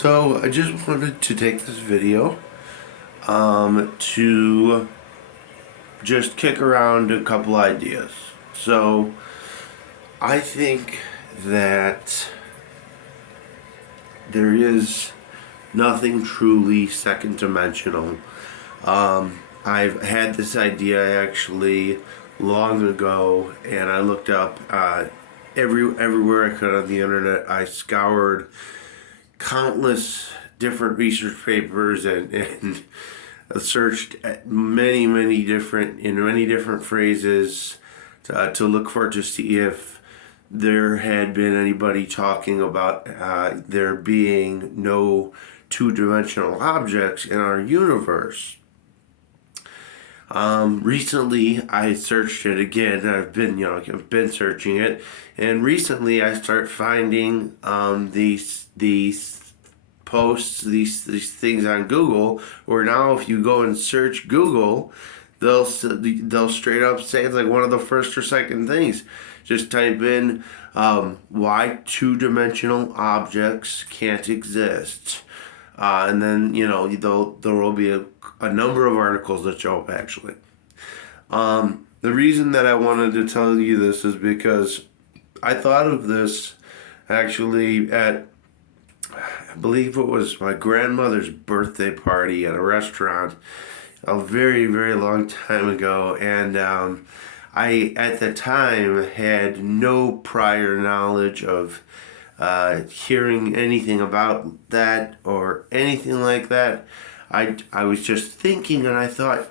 So I just wanted to take this video to just kick around a couple ideas. So I think that there is nothing truly second dimensional. I've had this idea actually long ago, and I looked up everywhere I could on the internet. I scoured countless different research papers and searched at many different in many different phrases to look for, to see if there had been anybody talking about there being no two-dimensional objects in our universe. Recently I searched it again. I've been searching it, and recently I start finding these posts, these things on Google, where now if you go and search Google, they'll straight up say it's like one of the first or second things. Just type in why two-dimensional objects can't exist. And then, there will be a number of articles that show up actually. The reason that I wanted to tell you this is because I thought of this actually at, I believe it was my grandmother's birthday party at a restaurant a very long time ago. And I, at the time, had no prior knowledge of hearing anything about that or anything like that. I was just thinking, and I thought,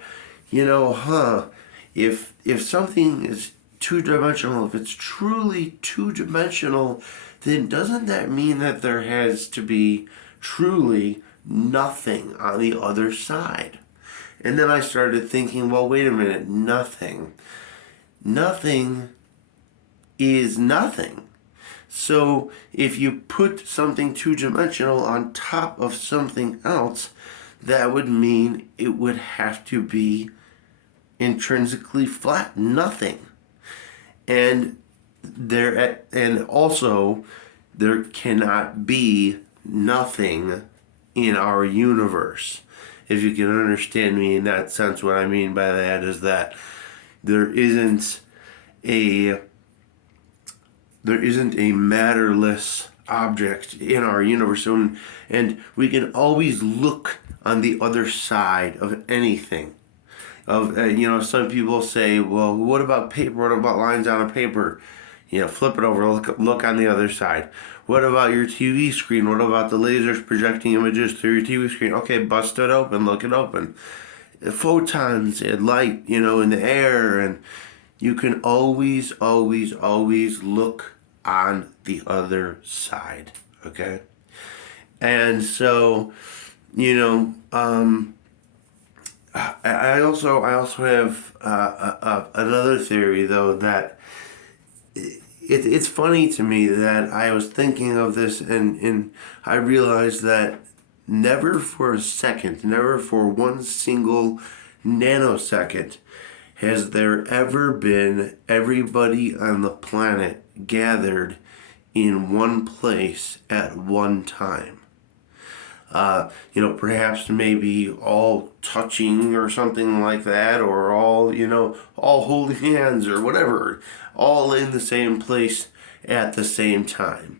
if something is two-dimensional, if it's truly two-dimensional, then doesn't that mean that there has to be truly nothing on the other side? And then I started thinking, well, wait a minute, nothing is nothing. So if you put something two-dimensional on top of something else, that would mean it would have to be intrinsically flat, nothing. And also there cannot be nothing in our universe. If you can understand me in that sense, what I mean by that is that there isn't a matterless object in our universe, and we can always look on the other side of anything. Some people say, well, what about paper? What about lines on a paper? Flip it over, look on the other side. What about your TV screen? What about the lasers projecting images through your TV screen? Okay, bust it open, look it open. Photons and light, in the air, and you can always look on the other side, okay? And so, I also have another theory, though, that it's funny to me that I was thinking of this, and I realized that never for a second, never for one single nanosecond, has there ever been everybody on the planet gathered in one place at one time. Perhaps maybe all touching or something like that, or all holding hands or whatever, all in the same place at the same time.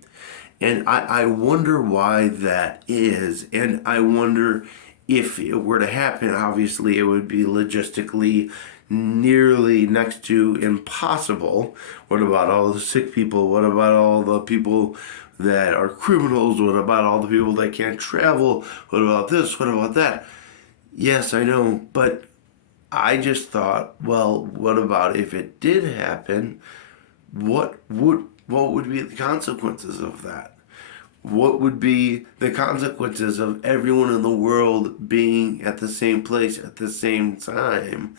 And I wonder why that is, and I wonder if it were to happen, obviously it would be logistically nearly next to impossible. What about all the sick people? What about all the people that are criminals? What about all the people that can't travel? What about this? What about that? Yes, I know, but I just thought, well, what about if it did happen? What would be the consequences of that? What would be the consequences of everyone in the world being at the same place at the same time,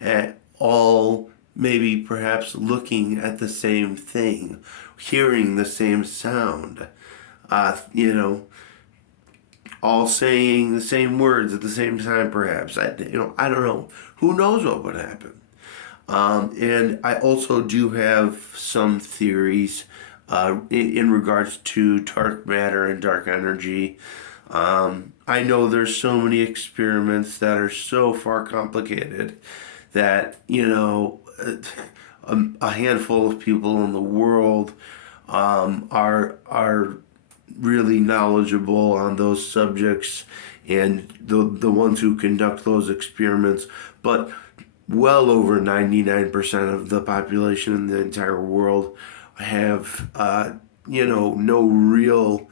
at all, maybe perhaps looking at the same thing, hearing the same sound, all saying the same words at the same time, perhaps? I don't know. Who knows what would happen? And I also do have some theories in regards to dark matter and dark energy. I know there's so many experiments that are so far complicated that, a handful of people in the world are really knowledgeable on those subjects, and the ones who conduct those experiments. But well over 99% of the population in the entire world have, no real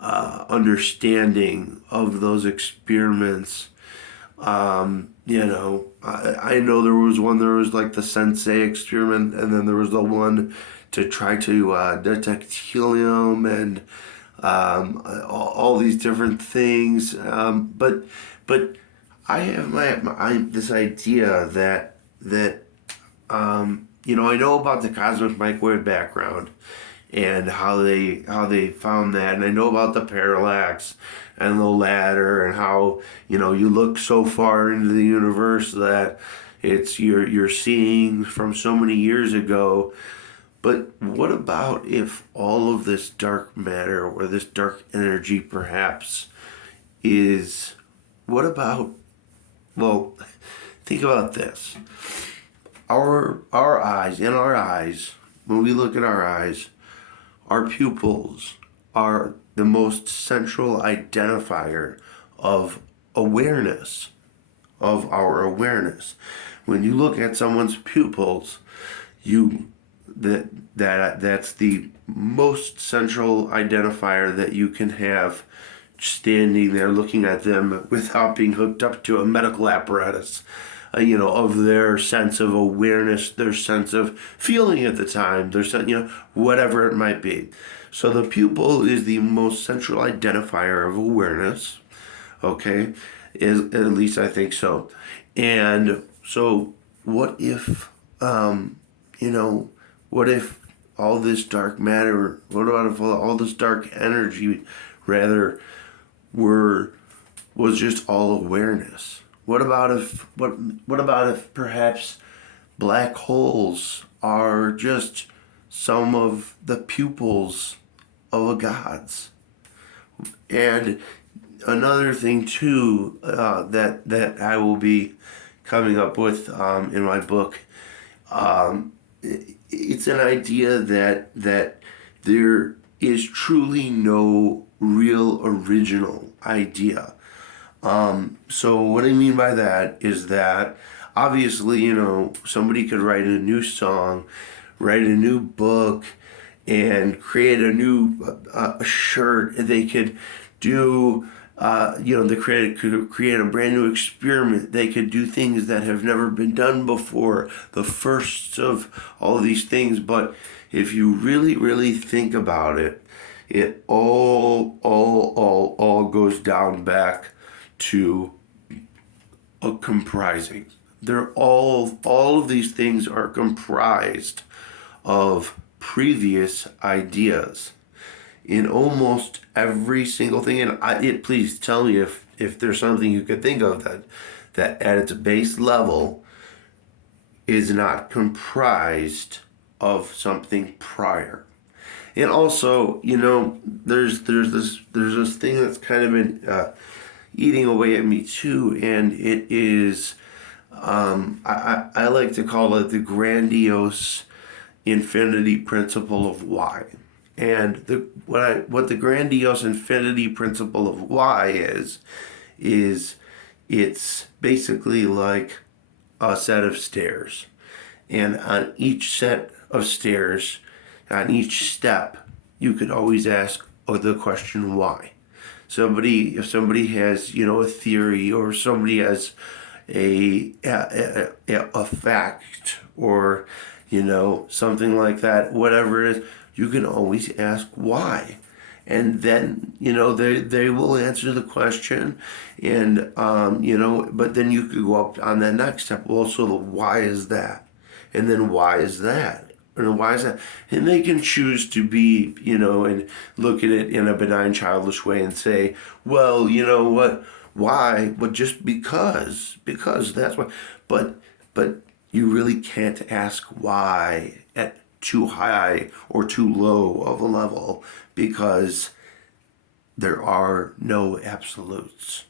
understanding of those experiments. I know there was like the Sensei experiment, and then there was the one to try to detect helium, and all these different things. But I have this idea that I know about the cosmic microwave background and how they found that, and I know about the parallax and the ladder, and how you look so far into the universe that you're seeing from so many years ago. But what about if all of this dark matter, or this dark energy perhaps, is what about, well, think about this. In our eyes, when we look at our eyes, our pupils are the most central identifier of awareness, of our awareness. When you look at someone's pupils, you that's the most central identifier that you can have, standing there looking at them without being hooked up to a medical apparatus. Of their sense of awareness, their sense of feeling at the time, their sense, whatever it might be. So the pupil is the most central identifier of awareness. Okay, at least I think so. And so, what if, what if all this dark matter, what about if all this dark energy, rather, was just all awareness? What about if perhaps black holes are just some of the pupils of a gods? And another thing too, that I will be coming up with in my book, it's an idea that there is truly no real original idea. So what I mean by that is that obviously, somebody could write a new song, write a new book, and create a new shirt. They could do, could create a brand new experiment. They could do things that have never been done before, the firsts of all of these things. But if you really, really think about it, it all goes down back to a comprising. They're all of these things are comprised of previous ideas in almost every single thing. And please tell me if there's something you could think of that at its base level is not comprised of something prior. And also, there's this thing that's kind of been eating away at me too, and it is, I like to call it the grandiose infinity principle of why. And what the grandiose infinity principle of why is it's basically like a set of stairs, and on each set of stairs, on each step, you could always ask the question why. If somebody has a theory, or somebody has a fact, or something like that, whatever it is, you can always ask why, and then they will answer the question. And but then you could go up on that next step. Well, so the why is that, and then why is that, and why is that? And they can choose to be, and look at it in a benign, childish way and say, well, you know what, why? But just because that's why. But you really can't ask why at too high or too low of a level, because there are no absolutes.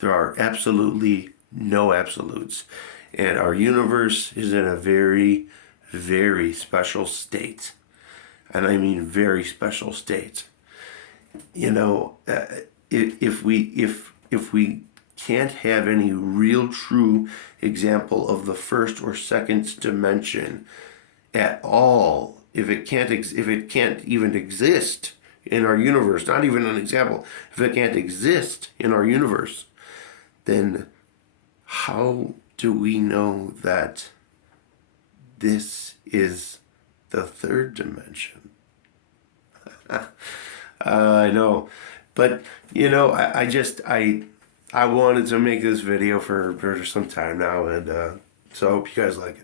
There are absolutely no absolutes. And our universe is in a very, very special state. And I mean very special state. You know, if we can't have any real true example of the first or second dimension at all, if it can't even exist in our universe, not even an example, if it can't exist in our universe, then how do we know that this is the third dimension? I know, but you know, I wanted to make this video for some time now, and so I hope you guys like it.